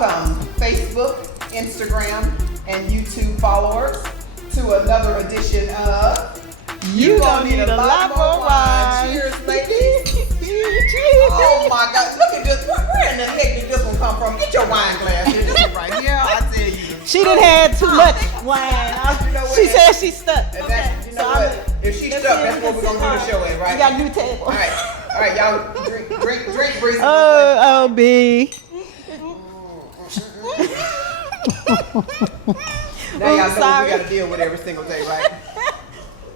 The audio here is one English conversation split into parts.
Welcome, Facebook, Instagram, and YouTube followers, to another edition of You Gonna Need a Lot More Wine. Cheers, ladies. Oh my God, look at this. Where in the heck did this one come from? Get your wine glass here. This one right here, I tell you. She done had too much wine. You know what? She said she's stuck. And that's, you know what? If she's stuck, that's what we're going to do the show in, right? We got a new table. All right, y'all drink, breezy. Oh, B. Now y'all know what we got to deal with every single day, right?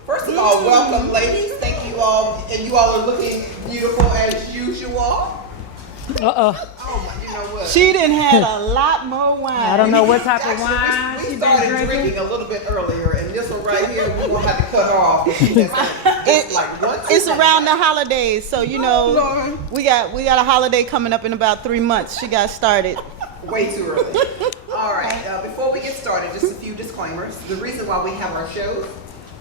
First of all, welcome, ladies. Thank you all, and you all are looking beautiful as usual. Oh my, you know what? She done had a lot more wine. I don't know what type of wine we she started been drinking a little bit earlier, and this one right here, we're gonna have to cut her off. It's around the holidays, so you know we got a holiday coming up in about 3 months. She got started way too early. All right, before we get started, just a few disclaimers. The reason why we have our shows,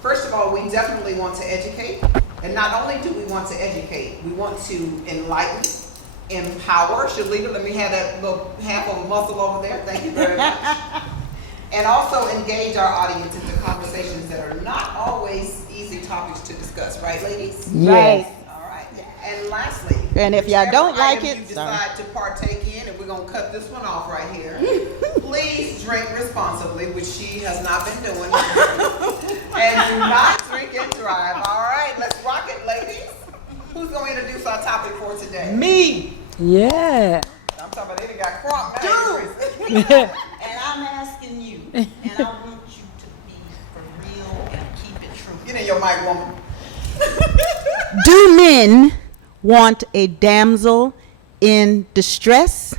first of all, we definitely want to educate, and not only do we want to educate, we want to enlighten, empower. Shalita, let me have that little half of a muscle over there. Thank you very much. And also engage our audience into conversations that are not always easy topics to discuss, right, ladies? Yes. All right. And lastly, And if y'all don't like item it, you decide to partake in, and we're gonna cut this one off right here. Please drink responsibly, which she has not been doing. And do not drink and drive. All right, let's rock it, ladies. Who's gonna introduce our topic for today? me. Yeah. I'm talking about they got crump now. And I'm asking you, and I want you to be for real and keep it true. Get in your mic, woman. Do men want a damsel in distress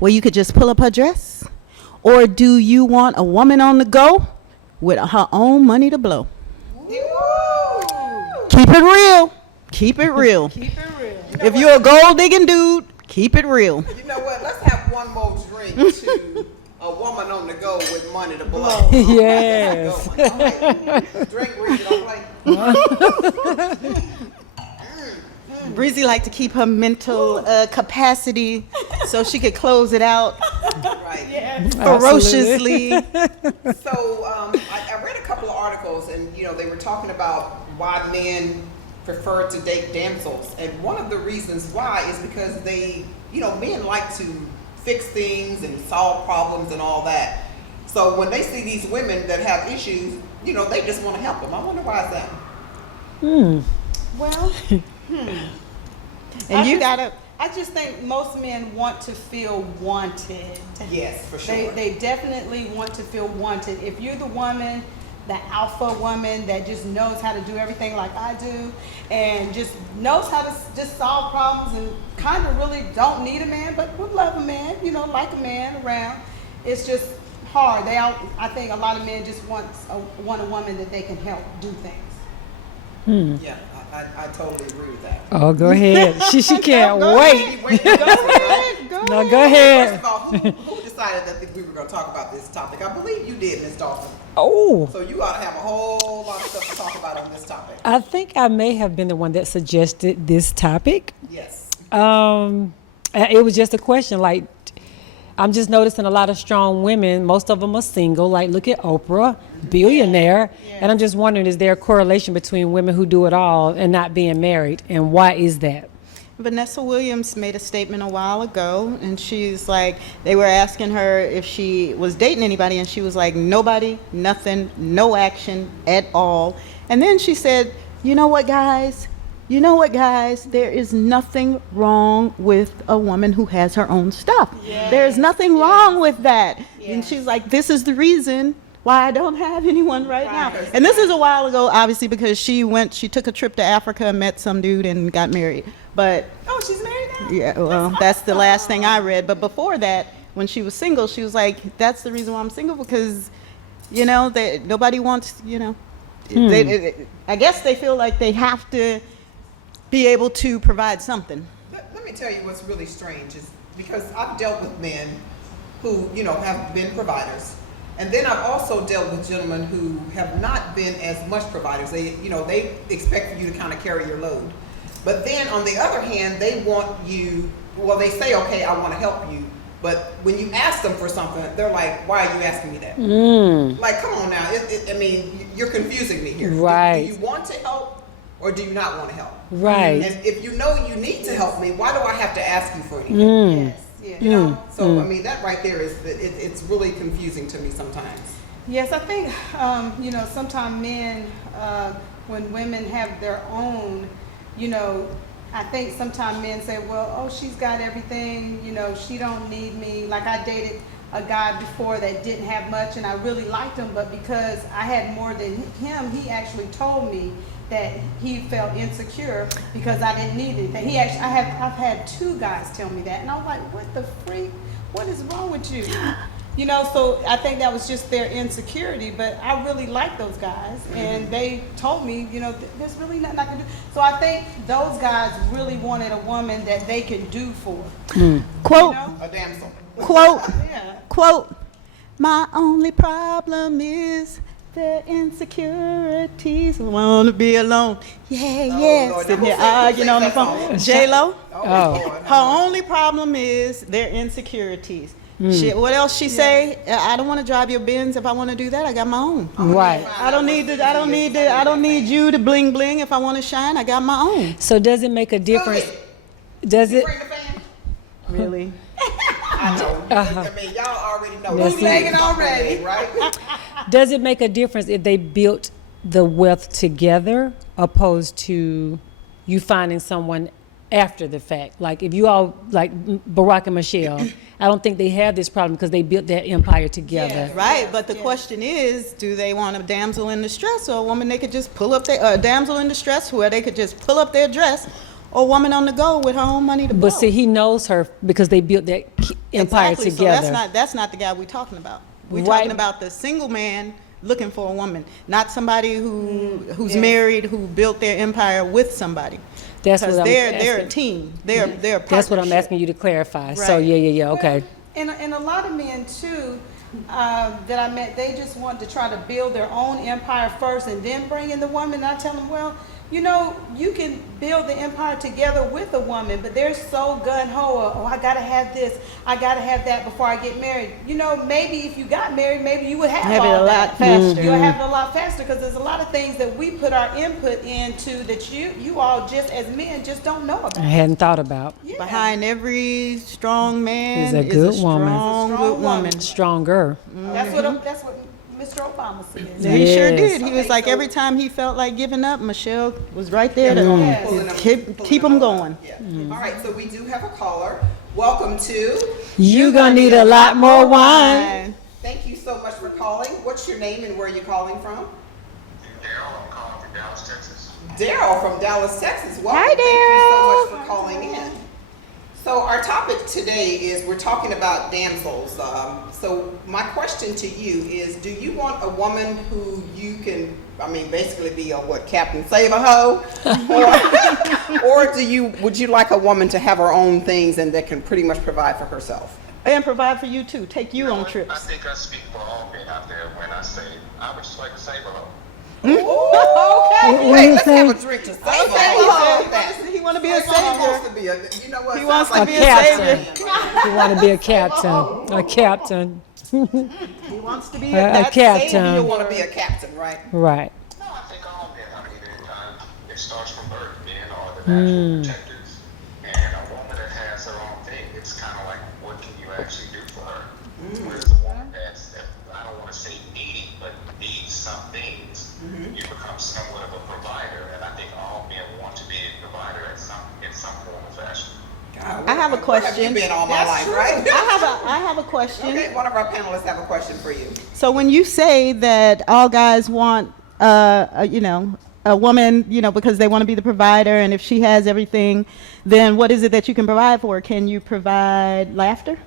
where you could just pull up her dress? Or do you want a woman on the go with her own money to blow? Keep it real. Keep it real. Keep it real. If you're a gold digging dude, keep it real. You know what? Let's have one more drink to a woman on the go with money to blow. Yes. All right. Drink, Reese, don't play. Breezy like to keep her mental capacity so she could close it out Right. ferociously. So I read a couple of articles, and you know they were talking about why men prefer to date damsels, and one of the reasons why is because they, you know, men like to fix things and solve problems and all that. So when they see these women that have issues, you know, they just want to help them. I wonder why is that? Well, And you gotta. I just think most men want to feel wanted. Yes, for sure. They definitely want to feel wanted. If you're the woman, the alpha woman that just knows how to do everything like I do, and just knows how to just solve problems and kind of really don't need a man, but would love a man, you know, like a man around. It's just hard. I think a lot of men just want a woman that they can help do things. Yeah, I totally agree with that. Oh, go ahead. She can't wait. No, go ahead. First of all, who decided that we were going to talk about this topic? I believe you did, Ms. Dawson. Oh, So you ought to have a whole lot of stuff to talk about on this topic. I think I may have been the one that suggested this topic. Yes. It was just a question. Like, I'm just noticing a lot of strong women. Most of them are single. Like, look at Oprah, billionaire. And I'm just wondering, is there a correlation between women who do it all and not being married? And why is that? Vanessa Williams made a statement a while ago, and she's like, they were asking her if she was dating anybody, and she was like, nobody, nothing, no action at all. And then she said, you know what, guys? There is nothing wrong with a woman who has her own stuff. Yes. There's nothing wrong with that. Yes. And she's like, this is the reason why I don't have anyone right now. Right. And this is a while ago, obviously, because she took a trip to Africa, met some dude, and got married. But Oh, she's married now? yeah, well, that's the last thing I read. But before that, when she was single, she was like, that's the reason why I'm single, because, you know, nobody wants, you know, I guess they feel like they have to be able to provide something. Let me tell you what's really strange is because I've dealt with men who, you know, have been providers. And then I've also dealt with gentlemen who have not been as much providers. They, you know, they expect for you to kind of carry your load. But then on the other hand, they want you, well, they say, okay, I want to help you, But when you ask them for something, they're like, "Why are you asking me that?" Like, come on now. I mean, you're confusing me here. Right. Do you want to help, or do you not want to help? Right. And if you know you need to help me, why do I have to ask you for anything? Yes, yes. You know. So I mean, that right there is it's really confusing to me sometimes. Yes, I think, you know, sometimes men, when women have their own, you know, I think sometimes men say, well, oh, she's got everything, you know, she don't need me. Like I dated a guy before that didn't have much and I really liked him, but because I had more than him, he actually told me that he felt insecure because I didn't need anything. I've had 2 guys tell me that, and I'm like, what the freak? What is wrong with you? You know, so I think that was just their insecurity, but I really like those guys, and they told me, you know, there's really nothing I can do. So I think those guys really wanted a woman that they can do for. Quote, You know? A damsel. quote, Yeah. quote, my only problem is the insecurities. Want to be alone. Yeah, yeah. Lord, Sitting now here who sang arguing on the that phone. song? J-Lo. Oh. Lord, Her only problem is their insecurities. Shit, what else she say? I don't want to drive your Benz. If I want to do that, I got my own. Right. I don't need you to bling bling. If I want to shine, I got my own. So does it make a difference? Does it? Bring the fan. Really? I know. I mean, y'all already know. That's Who's it. begging already, right? Does it make a difference if they built the wealth together opposed to you finding someone after the fact? Like if you all, like Barack and Michelle, I don't think they have this problem because they built their empire together. Right, but the question is, do they want a damsel in distress or a woman they could just pull up their damsel in distress where they could just pull up their dress, or a woman on the go with her own money to blow? But see, he knows her because they built that empire Exactly, together. So that's not the guy we're talking about. We're Right. talking about the single man looking for a woman, not somebody who's married, who built their empire with somebody. That's Because what I'm they're a asking. team. They're a That's what I'm partnership. asking you to clarify. So Right. yeah, okay. And a lot of men too that I met, they just want to try to build their own empire first and then bring in the woman. And I tell them, well, you know, you can build the empire together with a woman, but they're so gun-ho, oh, I gotta have this, I gotta have that before I get married. You know, maybe if you got married, maybe you would have Have it all a that. lot faster. You'll have it a lot faster because there's a lot of things that we put our input into that you all just as men just don't know I about. hadn't thought about. Yeah. Behind every strong man Is a good woman. strong, Is a strong good woman. woman. Stronger. That's what Mr. Obama said. He sure Yes. did. He was Okay, like, so- every time he felt like giving up, Michelle was right there to Yes. Pulling them- keep pulling him going. Yeah. All right, so we do have a caller. Welcome to. You gonna need a lot more wine. Thank you so much for calling. What's your name and where are you calling from? Daryl, I'm calling from Dallas, Texas. Daryl from Dallas, Texas. Welcome. Hi, Thank you so Daryl. much for calling in. So our topic today is we're talking about damsels. So my question to you is, do you want a woman who you can, I mean, basically be a what, Captain Save a Hoe? Or would you like a woman to have her own things and that can pretty much provide for herself? And provide for you too. Take you on I trips. think I speak for all men out there when I say I would just like to save a hoe. Okay. Hey, let's have a drink to save a hoe. He want to be a Save a hoe wants savior. to be a, you know what? He sounds wants to like be a captain. You want to be a captain. A captain. He wants to be A that captain. savior. You want to be a captain, right? Right. No, I think all men, I mean, it starts from birth. Men are the natural protectors. And a woman that has her own thing, it's kind of like, what can you actually do for her? Whereas a woman that's, I don't want to say needy, but needs some things, you become somewhat of a provider. And I think all men want to be a provider in some form or fashion. God, I have a where have question. you been all my That's life, true. right? I have a question. Okay, one of our panelists have a question for you. So when you say that all guys want, a woman, because they want to be the provider, and if she has everything, then what is it that you can provide for her? Can you provide laughter?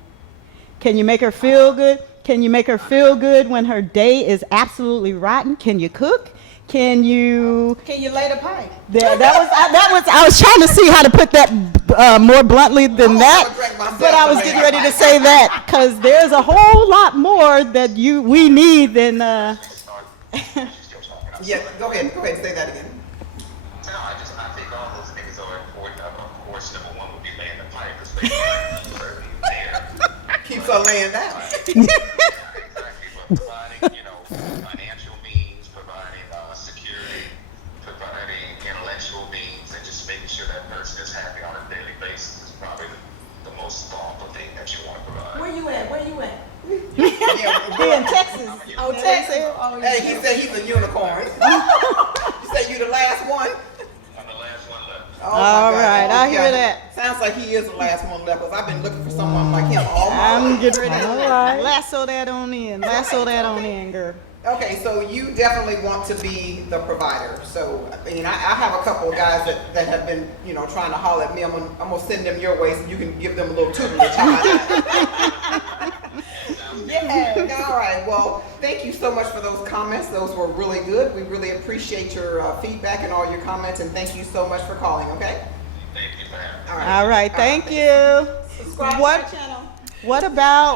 Can you make her feel good? Can you make her feel good when her day is absolutely rotten? Can you cook? Can you? Can you lay the pipe? I was trying to see how to put that more bluntly than that, drink myself but I was some getting ready to say that because there's a whole lot more that we need than. She's still talking. I'm Yeah, sorry. go ahead, say that again. No, I think all those things are important. Of course, number one would be laying the pipe, because they are there. Exactly, but providing, financial means, providing security, providing intellectual means, and just making sure that person is happy on a daily basis is probably the most thoughtful thing that you want to provide. Where you at? Where you at? Yeah, He in Texas. Oh, Yeah, Texas. they say- Oh, Hey, he said he's a unicorn. You said you the last one? I'm the last one left. Oh, All my God. right, I hear Yeah. that. Sounds like he is the last one left, because I've been looking for someone like him all my I'm life. getting ready to All right. lasso that on in. Lasso that on in, girl. Okay, so you definitely want to be the provider. So, I have a couple of guys that have been, trying to holler at me. I'm gonna send them your way so you can give them a little tutelage. Yeah. All right. Well, thank you so much for those comments. Those were really good. We really appreciate your feedback and all your comments, and thank you so much for calling. Okay. Thank you for having me. All right. All right, thank you. Subscribe to What our channel.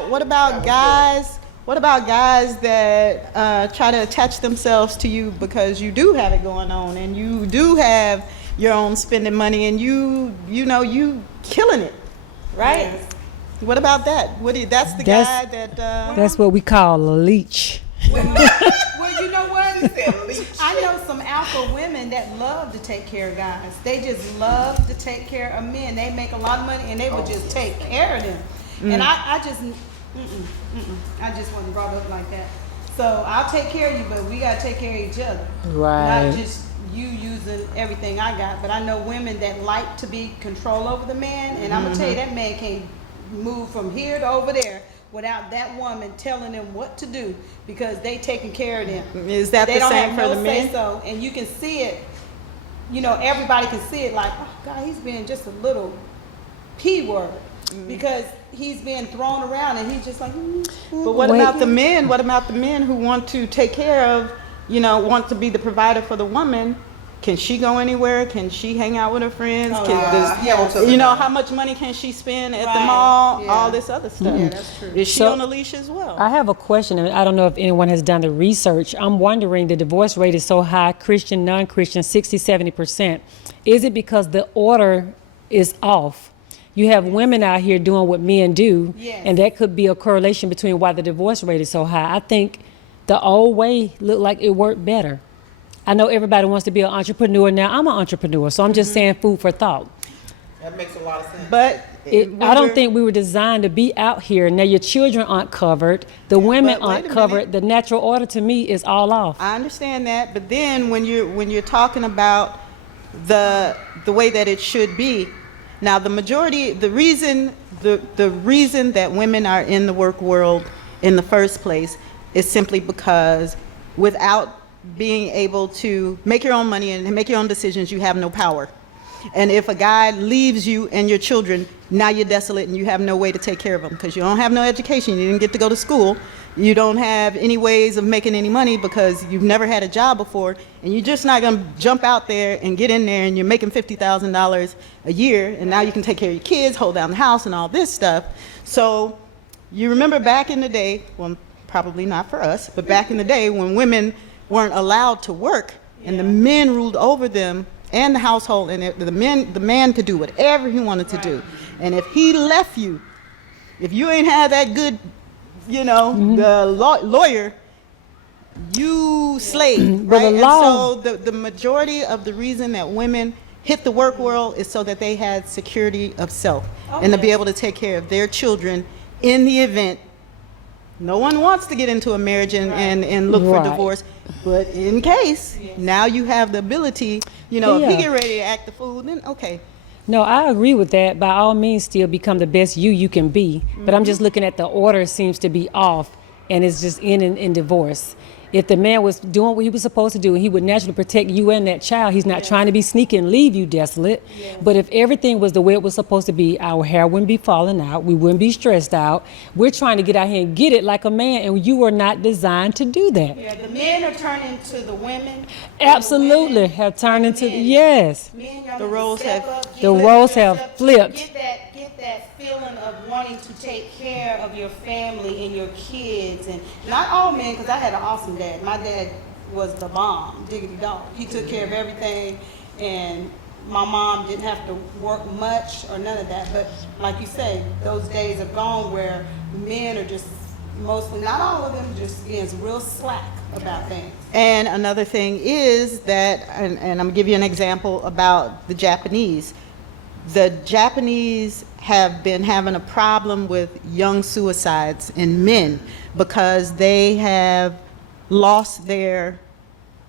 what about guys? What about guys that try to attach themselves to you because you do have it going on and you do have your own spending money and you killing it, right? Yes. What about that? That's the guy that That's what we call a leech. Well, you know what? He said leech. I know some alpha women that love to take care of guys. They just love to take care of men. They make a lot of money and they would just take care of them. And I just wasn't brought up like that. So I'll take care of you, but we gotta take care of each other. Right. Not just you using everything I got. But I know women that like to be control over the man, and I'm gonna tell you that man can't move from here to over there without that woman telling them what to do because they taking care of them. is that They the don't same have for no the men? say so, and you can see it. Everybody can see it. Like, oh God, he's being just a little p word because he's being thrown around, and he's just like. But what Wait. about the men? What about the men who want to take care of, want to be the provider for the woman? Can she go anywhere? Can she hang out with her friends? Oh, hell to the no. How much money can she spend at the Right, mall? yeah. All this other stuff. Yeah, that's true. Is she So- on a leash as well? I have a question, and I don't know if anyone has done the research. I'm wondering, the divorce rate is so high, Christian, non-Christian, 60, 70%. Is it because the order is off? You have women out here doing what men do, Yes. and that could be a correlation between why the divorce rate is so high. I think the old way looked like it worked better. I know everybody wants to be an entrepreneur now. I'm an entrepreneur, so I'm just saying food for thought. That makes a lot of sense. But I don't think we were designed to be out here. Now your children aren't covered, the women but wait aren't a covered. minute. The natural order to me is all off. I understand that, but then when you're talking about the way that it should be, now the reason that women are in the work world in the first place is simply because without being able to make your own money and make your own decisions, you have no power. And if a guy leaves you and your children, now you're desolate and you have no way to take care of them because you don't have no education, you didn't get to go to school, you don't have any ways of making any money because you've never had a job before, and you're just not going to jump out there and get in there and you're making $50,000 a year, and now you can take care of your kids, hold down the house and all this stuff. So you remember back in the day, well, probably not for us, but back in the day when women weren't allowed to work and the men ruled over them and the household, and the man could do whatever he wanted to do. And if he left you, if you ain't had that good, the lawyer, you slave, But right? the law- And so the majority of the reason that women hit the work world is so that they had security of self and to be able to take care of their children in the event. No one wants to get into a marriage and look for Right. divorce, but in case, now you have the ability, if Yeah. he get ready to act the fool, then okay. No, I agree with that. By all means, still become the best you can be. But I'm just looking at the order seems to be off, and it's just in divorce. If the man was doing what he was supposed to do, he would naturally protect you and that child. He's not trying to be sneaky and leave you desolate. But if everything was the way it was supposed to be, our hair wouldn't be falling out. We wouldn't be stressed out. We're trying to get out here and get it like a man, and you were not designed to do that. Yeah, the men are turning to the women. Absolutely, And have turned into men. yes. Men, y'all The need to roles step have- up, the get roles yourself- have flipped. Get that feeling of wanting to take care of your family and your kids, and not all men, because I had an awesome dad. My dad was the bomb, diggity dog. He took care of everything, and my mom didn't have to work much or none of that. But like you say, those days are gone where men are just mostly, not all of them, just being real slack about things. And another thing is that, and I'm gonna give you an example about the Japanese. The Japanese have been having a problem with young suicides in men because they have lost their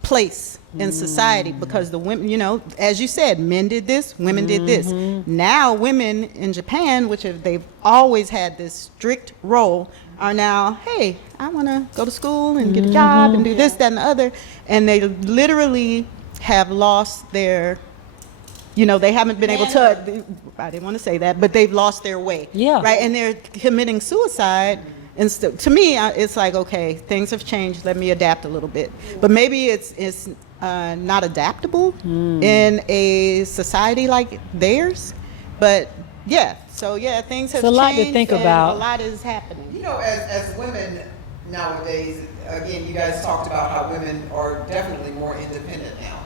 place in society because the women, you know, as you said, men did this, women did this. Now women in Japan, they've always had this strict role, are now, hey, I want to go to school and get a job and do this, that, and the other. And they literally have lost their, you know, they haven't been able to, I didn't want to say that, but they've lost their way. Yeah. Right? And they're committing suicide. And to me, it's like, okay, things have changed. Let me adapt a little bit. But maybe it's not adaptable in a society like theirs. But yeah, so yeah, things have It's a lot to changed think and about. a lot is happening. You know, as women nowadays, again, you guys talked about how women are definitely more independent now.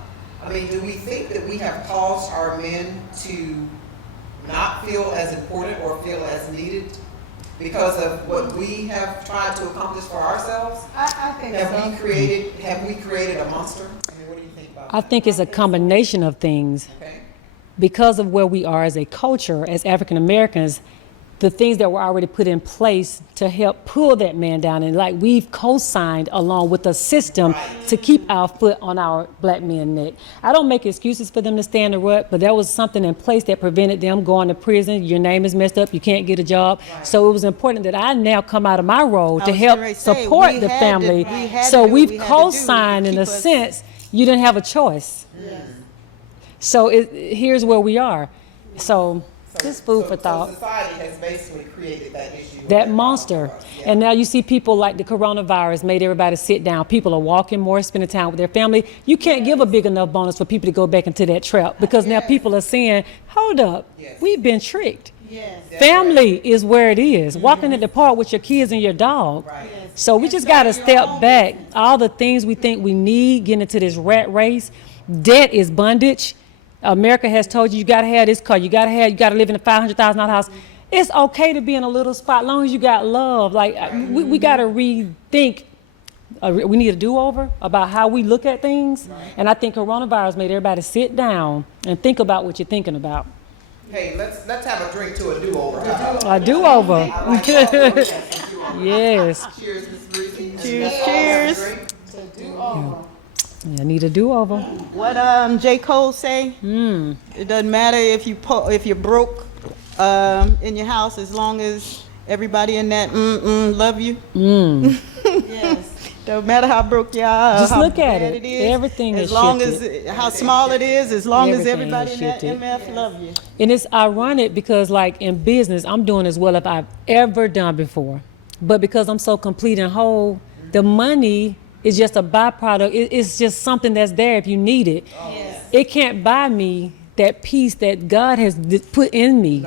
I mean, do we think that we have caused our men to not feel as important or feel as needed because of what we have tried to accomplish for ourselves? I think Have so. we created a monster? I mean, what do you think about I that? think it's a combination of things. Okay. Because of where we are as a culture, as African Americans, the things that were already put in place to help pull that man down, and like we've co-signed along with the system to keep our foot on our black men's neck. I don't make excuses for them to stay in the rut, but there was something in place that prevented them going to prison. Your name is messed up, you can't get a job. So it was important that I now come out of my role I to was help getting ready to say, support we the had to- family. we had to So do what we've we had to do to co-signed in keep a us- sense. You didn't have a choice. So here's where we are. So just food for thought. So society has basically created that issue. That monster. Yeah. And now you see people like the coronavirus made everybody sit down. People are walking more, spending time with their family. You can't give a big enough bonus for people to go back into that trap because now people are saying, hold up, Yes. we've been tricked. Yes. Family is where it is. Walking at the park with your kids and your dog. Right. So we just got to step back. All the things we think we need, getting into this rat race. Debt is bondage. America has told you, you got to have this car. You got to live in a $500,000 house. It's okay to be in a little spot as long as you got love. Like we got to rethink. We need a do-over about how we look at things. And I think coronavirus made everybody sit down and think about what you're thinking about. Hey, let's have a drink to a do-over. A do-over. I like that. Yes, a do-over. Yes. Cheers, Ms. Reese. Cheers, cheers. I need a do-over. What J. Cole say? It doesn't matter if you're broke in your house as long as everybody in that love you. Yes. Don't matter how broke you are. Just how look at bad it. is. Everything as is long shifted. as how small it is, as long as Everything everybody is in that shifted. MF love you. And it's ironic because, like, in business, I'm doing as well as I've ever done before. But because I'm so complete and whole, the money is just a byproduct. It's just something that's there if you need it. Yes. It can't buy me that peace that God has put in me.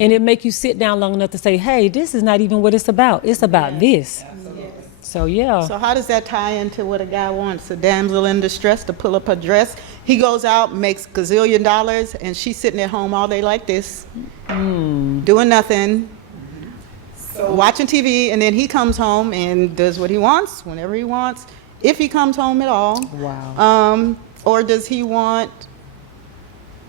And it make you sit down long enough to say, hey, this is not even what it's about. It's about this. So, yeah. So how does that tie into what a guy wants? A damsel in distress to pull up her dress. He goes out, makes gazillion dollars, and she's sitting at home all day like this, doing nothing, watching TV, and then he comes home and does what he wants, whenever he wants, if he comes home at all. Wow. Or does he want,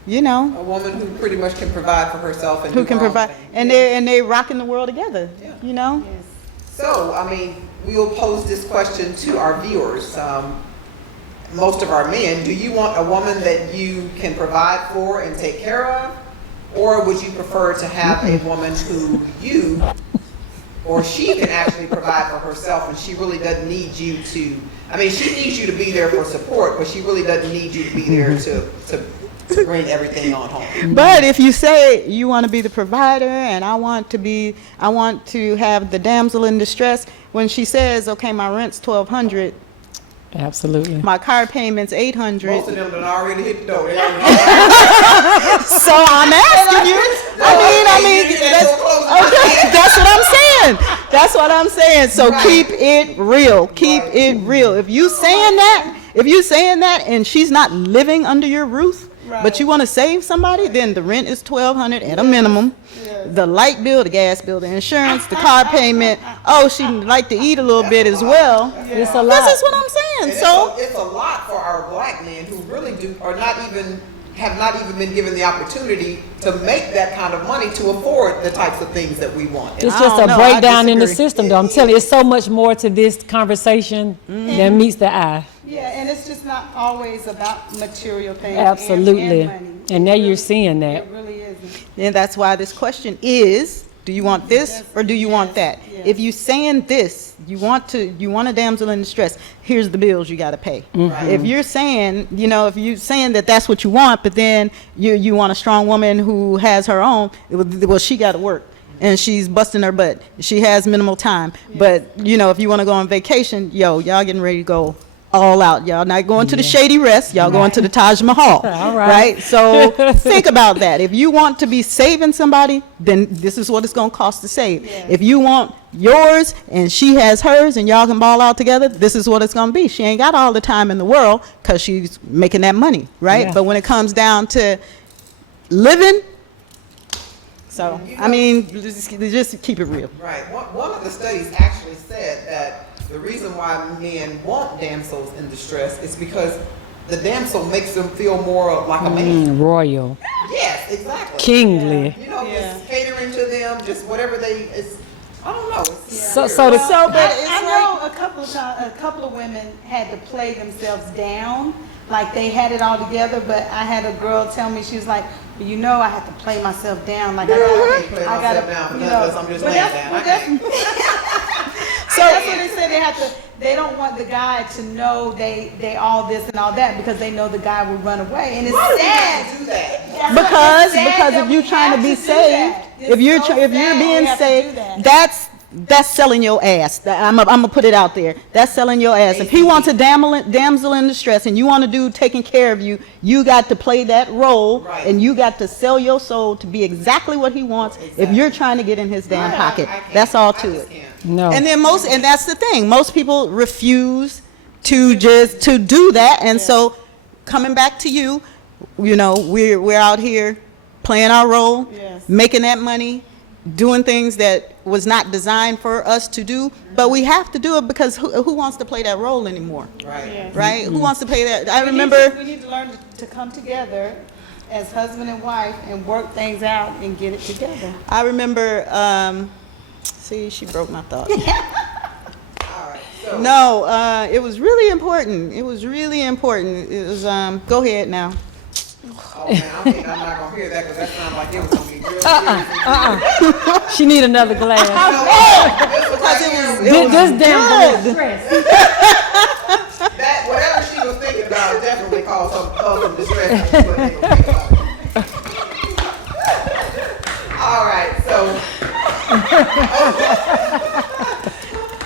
you know, A woman who pretty much can provide for herself and who do can her own provide, thing. and they rocking the world together, you know? So, I mean, we'll pose this question to our viewers. Most of our men, do you want a woman that you can provide for and take care of? Or would you prefer to have a woman who you or she can actually provide for herself and she really doesn't need you to, I mean, she needs you to be there for support, but she really doesn't need you to be there to bring everything on home. But if you say you want to be the provider and I want to have the damsel in distress, when she says, okay, my rent's $1,200, Absolutely. my car payment's $800, Most of them done already hit the door. They already so I'm asking you. I mean, that's what I'm saying. That's what I'm saying. So keep it real. Keep it real. If you saying that If you're saying that and she's not living under your roof, but you want to save somebody, then the rent is $1,200 at a minimum. The light bill, the gas bill, the insurance, the car payment. Oh, she like to eat a little bit as well. It's a lot. This is what I'm saying. And So it's a lot for our black men who really have not even been given the opportunity to make that kind of money to afford the types of things that we want. It's I just don't a know, I breakdown in the disagree. system, though. I'm telling you, it's so much more to this conversation than meets the eye. Yeah, and it's just not always about material things. Absolutely. And money. And now you're seeing that. It really isn't. and that's why this question is, do you want this or do you want that? yes. If you saying this, you want a damsel in distress, here's the bills you got to pay. If you're saying, if you're saying that that's what you want, but then you want a strong woman who has her own, well, she got to work. And she's busting her butt. She has minimal time. But, if you want to go on vacation, y'all getting ready to go all out. Y'all not going to the Shady Rest. Y'all going to the Taj Mahal. All right. So think about that. If you want to be saving somebody, then this is what it's going to cost to save. If you want yours and she has hers and y'all can ball out together, this is what it's going to be. She ain't got all the time in the world because she's making that money, right? Yeah. But when it comes down to living, so, I mean, just keep it real. Right. One of the studies actually said that the reason why men want damsels in distress is because the damsel makes them feel more like a man. Royal. Yes, exactly. Kingly. Just catering to them, just whatever I don't know. It's So weird. the I know a couple of women had to play themselves down, like they had it all together. But I had a girl tell me, she was like, I have to play myself down. Like I gotta, down for you nothing know. unless I'm just But laying that's- down. but I that's- So that's what they said. They have to. They don't want the guy to know they all this and all that because they know the guy will run away. And it's Why do we sad. have to do that? Because It's sad that if you're we trying to have be do saved, that. if you're It's so if you're sad we being have to do saved, that. that's selling your ass. I'm gonna put it out there. That's selling your ass. If he wants a damsel in distress and you want a dude taking care of you, you got to play that role Right. and you got to sell your soul to be exactly what he wants. If you're trying to get in his damn pocket, I can't. that's all I to just it. can't. no. And then and that's the thing. Most people refuse to do that. And so coming back to you, we're out here playing our role, Yes. making that money, doing things that was not designed for us to do, but we have to do it because who wants to play that role anymore? Right. Yeah. Right? Who wants to play that? I We remember need to learn to come together as husband and wife and work things out and get it together. see, she broke my thought. All right. So, No, it was really important. It was, go ahead now. oh man, I'm not gonna hear that because that sounds like it was gonna be real serious. She need another glass. This was right here. This damn That whatever she was thinking about definitely caused some distress. That's what they gonna think about it. All right, so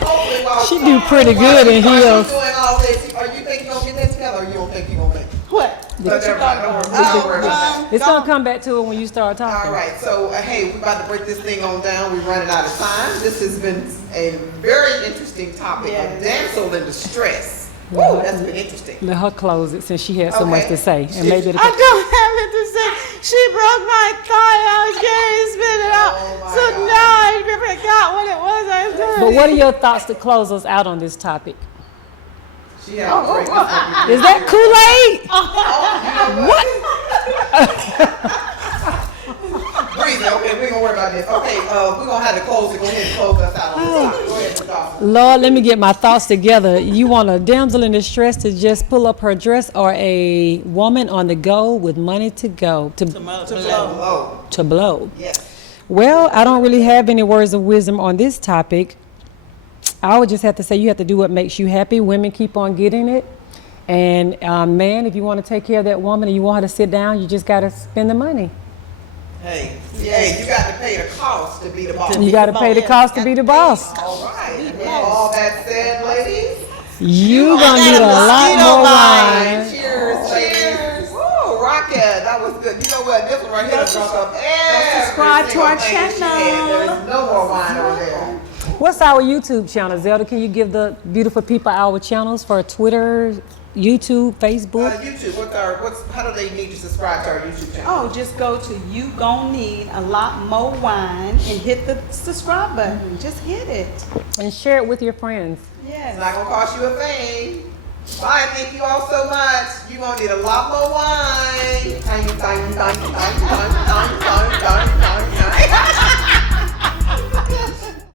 hopefully while She do pretty good in while she's heels. doing all this, are you think you're gonna get that together, or you don't think you're gonna make it? What? But never mind, don't worry about that. It's gonna come back to it when you start All talking. right, so hey, we're about to break this thing on down. We're running out of time. This has been a very interesting topic of damsel in distress. Woo, that's been interesting. Let her close it since she had so much Okay. to say, and maybe I don't have it to say. She broke my thigh. I was getting to spit it out. Oh, my So God. now I forgot what it was I said. But what are your thoughts to close us out on this topic? She had to break this up. Is that Kool-Aid? Breathe, okay, we ain't gonna worry about this. Okay, we're gonna have to close it. Go ahead and close us out on this topic. Go ahead, Ms. Dawson. Lord, let me get my thoughts together. You want a damsel in distress to just pull up her dress, or a woman on the go with money to go to Hello. blow? Yes. Well, I don't really have any words of wisdom on this topic. I would just have to say you have to do what makes you happy. Women keep on getting it. And man, if you want to take care of that woman and you want her to sit down, you just got to spend the money. Hey, you got to pay the cost to be the boss. You got to pay the cost to be the boss. All right. And with all that said, ladies, You gonna need a lot more wine. cheers, ladies. Woo, rocket. That was good. You know what? This one right here drunk up every subscribe to our single thing she had. channel. There's no more wine over there. What's our YouTube channel, Zelda? Can you give the beautiful people our channels for Twitter, YouTube, Facebook? YouTube, how do they need to subscribe to our YouTube channel? Oh, just go to You Gon' Need a Lot More Wine and hit the subscribe button. Just hit it. And share it with your friends. It's Yes. not gonna cost you a thing. Bye, thank you all so much. You're gonna need a lot more wine.